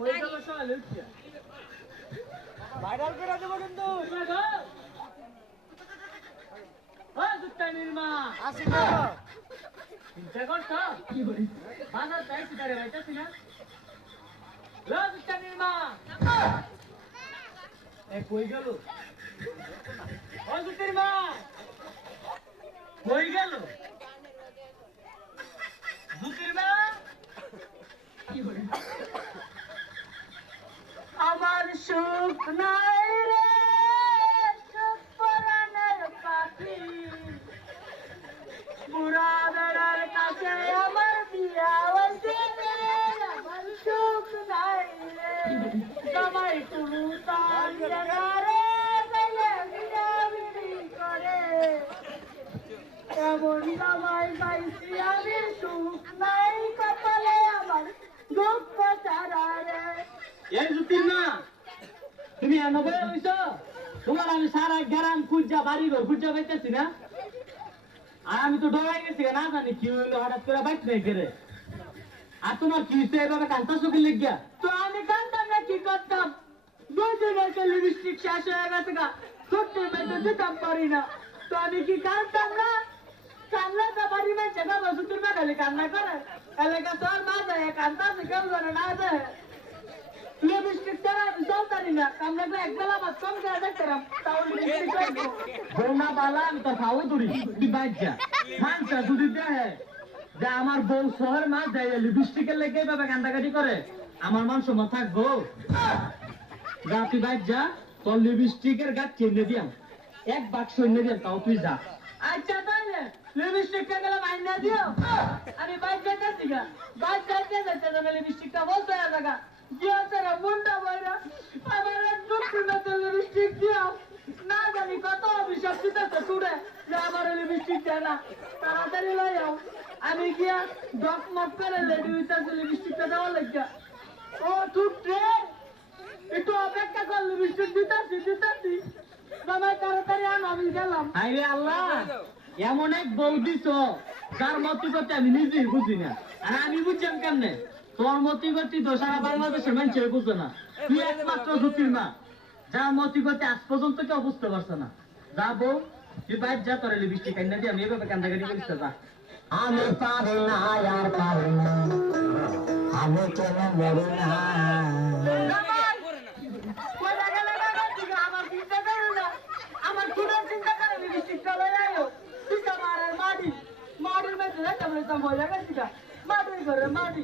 ওই তো সব লুকিয়ে ভাইরাল করে দেব কিন্তু ওই দুটা নির্মা আসি না চিন্তা করছ কি বলি বাজার তাই সিটারে বাইতাছি না লো দুটা নির্মা এ কই গেল ও দুটা নির্মা কই গেল দুটা নির্মা কি বলি আমার সুখ নাই রে সুখ পরাণের পাখি পুরা বেড়ার কাছে আমার বিয়া হইছে রে আমার সুখ নাই রে জামাই কোনো তান জানারে গেলে বিড়ি করে এমন জামাই পাইছি আমি সুখ নাই কপালে আমার দুঃখ ছাড়া রে এই জুতির না তুমি এনবে হইছো তোমার আমি সারা গ্রাম খুঁজা বাড়ি ঘর খুঁজা পাইতেছি না আর আমি তো ডরাই গেছি না জানি কি হইলো হঠাৎ করে বাইক নেই করে আর তোমার কি হইছে এভাবে কান্তাছো কি লিখিয়া তো আমি কান্তাম না কি করতাম দুই দিন হইছে লিপস্টিক শেষ হয়ে গেছে গা ছুটতে মেতে দিতাম পারি না তো আমি কি কান্তাম না কান্না তো বাড়ি में जगह বসুতির মা খালি কান্না করে এলাকা তোর মা যায় কান্তা সে কেউ জানে না যায় লিপস্টিক ছাড়া আমি চলতারি না আমরা তো একবেলা ভাত কম খেয়ে দেখতাম তাও লিপস্টিক লাগবো বৌনা বালা আমি তো খাওয়া তুড়ি তুই বাচ্চা মানসা যদি দেহে যে আমার বউ শহর মাছ দেয় লিপস্টিকের লেগে এইভাবে কান্দাকাটি করে আমার মান সম্মান থাকবো যা তুই বাচ্চা তোর লিপস্টিকের গাছ কিনে দিয়াম এক বাক্স এনে দিয়াম তাও তুই যা আচ্ছা তাহলে লিপস্টিকটা গেলে মাইনা দিও আমি বাইক যাইতেছি গা বাইক যাইতে লিপস্টিকটা বলতে জায়গা গিয়া তারা মুন্ডা বাইরা আমার এক দুঃখিত লিপস্টিক দিও না জানি কত অভিশাপ দিতেছে টুডে যে আমার লিপস্টিক দেয় না তাড়াতাড়ি লই যাও আমি গিয়া ডকমক করে লেডি হইতেছে লিপস্টিকটা দেওয়া লাগিয়া ও টুটে একটু অপেক্ষা কর লিপস্টিক দিতেছি বাবা তাড়াতাড়ি আন আমি গেলাম আরে আল্লাহ এমন এক বউ দিছো যার মতি করতে আমি নিজেই বুঝি না আর আমি বুঝলাম কেমনে তোর মতি করতে তো সারা বাংলাদেশের মানুষ বুঝে না তুই একমাত্র জুতির মা যার মতি করতে আজ পর্যন্ত কেউ বুঝতে পারছে না যা বউ তুই বাইর যা তোর লিপস্টিক আইনা দিয়ে আমি এভাবে কান্দাকাটি করিস যা আমি পারি না আর পারি না আমি কেন মরি না আমার খুনের চিন্তা করে লিপস্টিক চলে যাইও তুই তো মারের মাটির মধ্যে একটা বলে মজা গেছি মাটির ঘরে মাটি